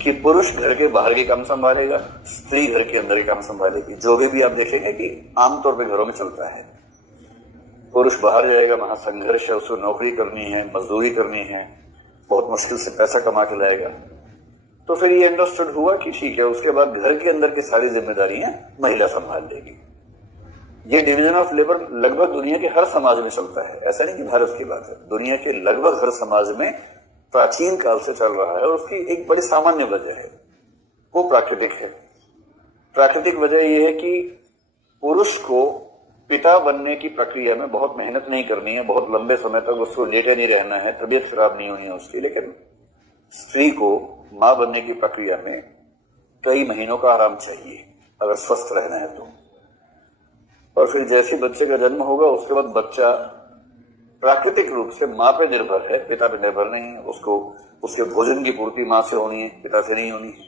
कि पुरुष घर के बाहर के काम संभालेगा, स्त्री घर के अंदर के काम संभालेगी। जो भी आप देखेंगे कि आमतौर पे घरों में चलता है, पुरुष बाहर जाएगा, वहां संघर्ष है, उसको नौकरी करनी है, मजदूरी करनी है, बहुत मुश्किल से पैसा कमा के लाएगा। तो फिर ये अंडरस्टूड हुआ कि ठीक है, उसके बाद घर के अंदर की सारी जिम्मेदारियां महिला संभाल लेगी। ये डिवीजन ऑफ लेबर लगभग दुनिया के हर समाज में चलता है, ऐसा नहीं कि भारत की बात है, दुनिया के लगभग हर समाज में प्राचीन काल से चल रहा है। और उसकी एक बड़ी सामान्य वजह है, वो प्राकृतिक है। प्राकृतिक वजह यह है कि पुरुष को पिता बनने की प्रक्रिया में बहुत मेहनत नहीं करनी है, बहुत लंबे समय तक उसको लेटे नहीं रहना है, तबीयत खराब नहीं होनी है उसकी। लेकिन स्त्री को मां बनने की प्रक्रिया में कई महीनों का आराम चाहिए अगर स्वस्थ रहना है तो। और फिर जैसे बच्चे का जन्म होगा उसके बाद बच्चा प्राकृतिक रूप से मां पे निर्भर है, पिता पे निर्भर नहीं है। उसको उसके भोजन की पूर्ति मां से होनी है, पिता से नहीं होनी है।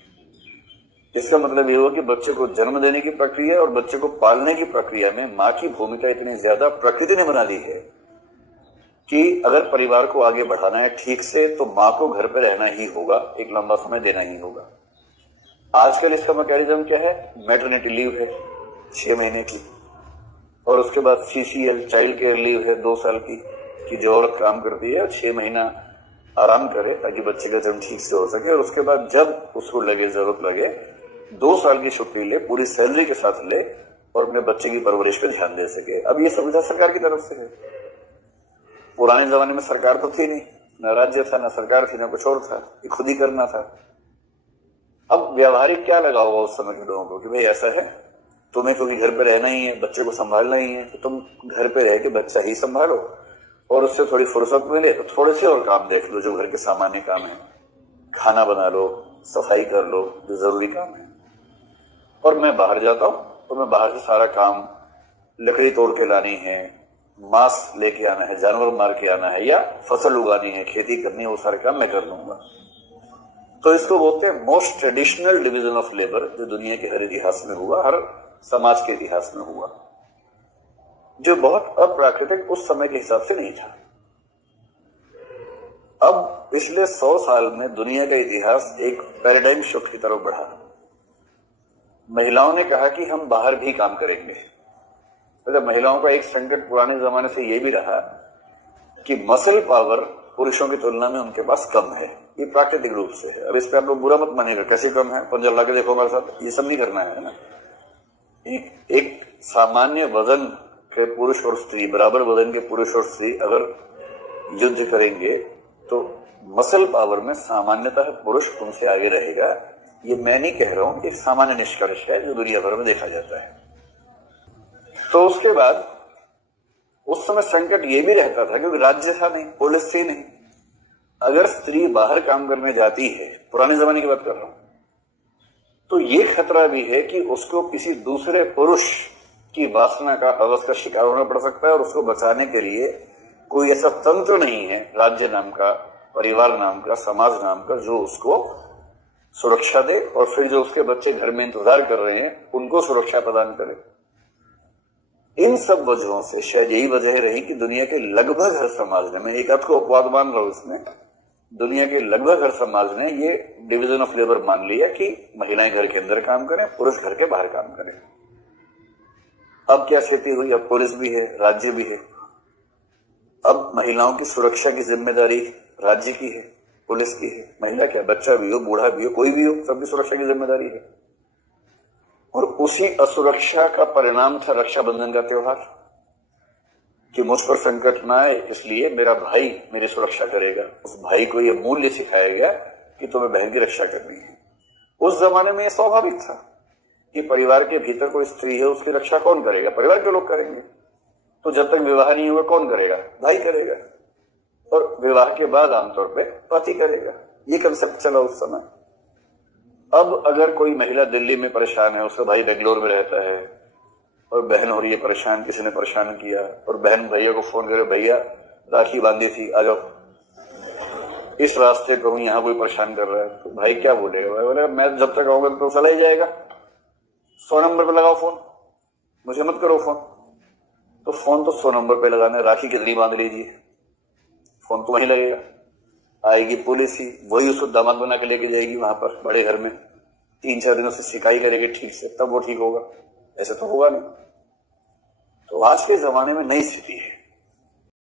इसका मतलब ये हुआ कि बच्चे को जन्म देने की प्रक्रिया और बच्चे को पालने की प्रक्रिया में मां की भूमिका इतनी ज्यादा प्रकृति ने बना दी है कि अगर परिवार को आगे बढ़ाना है ठीक से तो मां को घर पे रहना ही होगा, एक लंबा समय देना ही होगा। आजकल इसका मैकेनिज्म क्या है, मैटरनिटी लीव है 6 महीने की, और उसके बाद CCL चाइल्ड केयर लीव है 2 साल की, कि जो औरत काम करती है 6 महीना आराम करे ताकि बच्चे का जन्म ठीक से हो सके। और उसके बाद जब उसको लगे, जरूरत लगे, 2 साल की छुट्टी ले, पूरी सैलरी के साथ ले और अपने बच्चे की परवरिश पे ध्यान दे सके। अब ये सुविधा सरकार की तरफ से है। पुराने जमाने में सरकार तो थी नहीं, न राज्य था, न सरकार थी, न कुछ और था, ये खुद ही करना था। अब व्यवहारिक क्या लगा होगा उस समय के लोगों को कि भाई ऐसा है, तुम्हें क्योंकि घर पे रहना ही है, बच्चे को संभालना ही है, तो तुम घर पे रह के बच्चा ही संभालो और उससे थोड़ी फुर्सत मिले तो थोड़े से और काम देख लो, जो घर के सामान्य काम है, खाना बना लो, सफाई कर लो, जो जरूरी काम है। और मैं बाहर जाता हूं तो मैं बाहर से सारा काम, लकड़ी तोड़ के लानी है, मांस लेके आना है, जानवर मार के आना है, या फसल उगानी है, खेती करनी है, वो सारे काम मैं कर लूंगा। तो इसको बोलते हैं most traditional division of labour, जो दुनिया के हर इतिहास में हुआ, हर समाज के इतिहास में हुआ, जो बहुत अप्राकृतिक उस समय के हिसाब से नहीं था। अब पिछले 100 साल में दुनिया का इतिहास एक पैराडाइम शिफ्ट की तरफ बढ़ा। महिलाओं ने कहा कि हम बाहर भी काम करेंगे। मतलब महिलाओं का एक संकट पुराने जमाने से यह भी रहा कि मसल पावर पुरुषों की तुलना में उनके पास कम है, ये प्राकृतिक रूप से है। अब इस पे आप लोग बुरा मत मानिएगा, कैसे कम है, पंजा ला के देखो हमारे साथ, ये सब नहीं करना है ना। एक सामान्य वजन के पुरुष और स्त्री, बराबर वजन के पुरुष और स्त्री अगर युद्ध करेंगे तो मसल पावर में सामान्यतः पुरुष उनसे आगे रहेगा। ये मैं नहीं कह रहा हूं, एक सामान्य निष्कर्ष है जो दुनिया भर में देखा जाता है। तो उसके बाद उस समय संकट ये भी रहता था क्योंकि राज्य था नहीं, पुलिस थी नहीं। अगर स्त्री बाहर काम करने जाती है, पुराने जमाने की बात कर रहा हूं, तो ये खतरा भी है कि उसको किसी दूसरे पुरुष की वासना का, हवस का शिकार होना पड़ सकता है। और उसको बचाने के लिए कोई ऐसा तंत्र नहीं है, राज्य नाम का, परिवार नाम का, समाज नाम का, जो उसको सुरक्षा दे और फिर जो उसके बच्चे घर में इंतजार कर रहे हैं उनको सुरक्षा प्रदान करे। इन सब वजहों से शायद यही वजह रही कि दुनिया के लगभग हर समाज ने, मैं एक आपको अपवाद मान रहा हूं इसमें, दुनिया के लगभग हर समाज ने ये डिवीजन ऑफ लेबर मान लिया कि महिलाएं घर के अंदर काम करें, पुरुष घर के बाहर काम करें। अब क्या स्थिति हुई, अब पुलिस भी है, राज्य भी है। अब महिलाओं की सुरक्षा की जिम्मेदारी राज्य की है, पुलिस की है। महिला क्या, बच्चा भी हो, बूढ़ा भी हो, कोई भी हो, सबकी सुरक्षा की जिम्मेदारी है। और उसी असुरक्षा का परिणाम था रक्षाबंधन का त्योहार, कि मुझ पर संकट ना आए इसलिए मेरा भाई मेरी सुरक्षा करेगा। उस भाई को यह मूल्य सिखाया गया कि तुम्हें बहन की रक्षा करनी है। उस जमाने में यह स्वाभाविक था कि परिवार के भीतर कोई स्त्री है, उसकी रक्षा कौन करेगा, परिवार के लोग करेंगे। तो जब तक विवाह नहीं हुआ कौन करेगा, भाई करेगा, और विवाह के बाद आमतौर पर पति करेगा। ये कंसेप्ट चला उस समय। अब अगर कोई महिला दिल्ली में परेशान है, उसका भाई बेंगलोर में रहता है और बहन हो रही है परेशान, किसी ने परेशान किया, और बहन भैया को फोन करे, भैया राखी बांधी थी, आ जाओ, इस रास्ते को हूं, यहाँ कोई परेशान कर रहा है, तो भाई क्या बोलेगा, भाई बोलेगा मैं जब तक आऊंगा तो चला ही जाएगा, 100 नंबर पे लगाओ फोन, मुझे मत करो फोन। तो फोन तो 100 नंबर पे लगाना है, राखी कितनी बांध लीजिए, फोन तो वहीं लगेगा। आएगी पुलिस ही, वही उसको दामाद बना के लेके जाएगी वहां पर बड़े घर में, 3-4 दिनों से सिकाई करेगी ठीक से, तब वो ठीक होगा, ऐसे तो होगा नहीं। तो आज के जमाने में नई स्थिति है।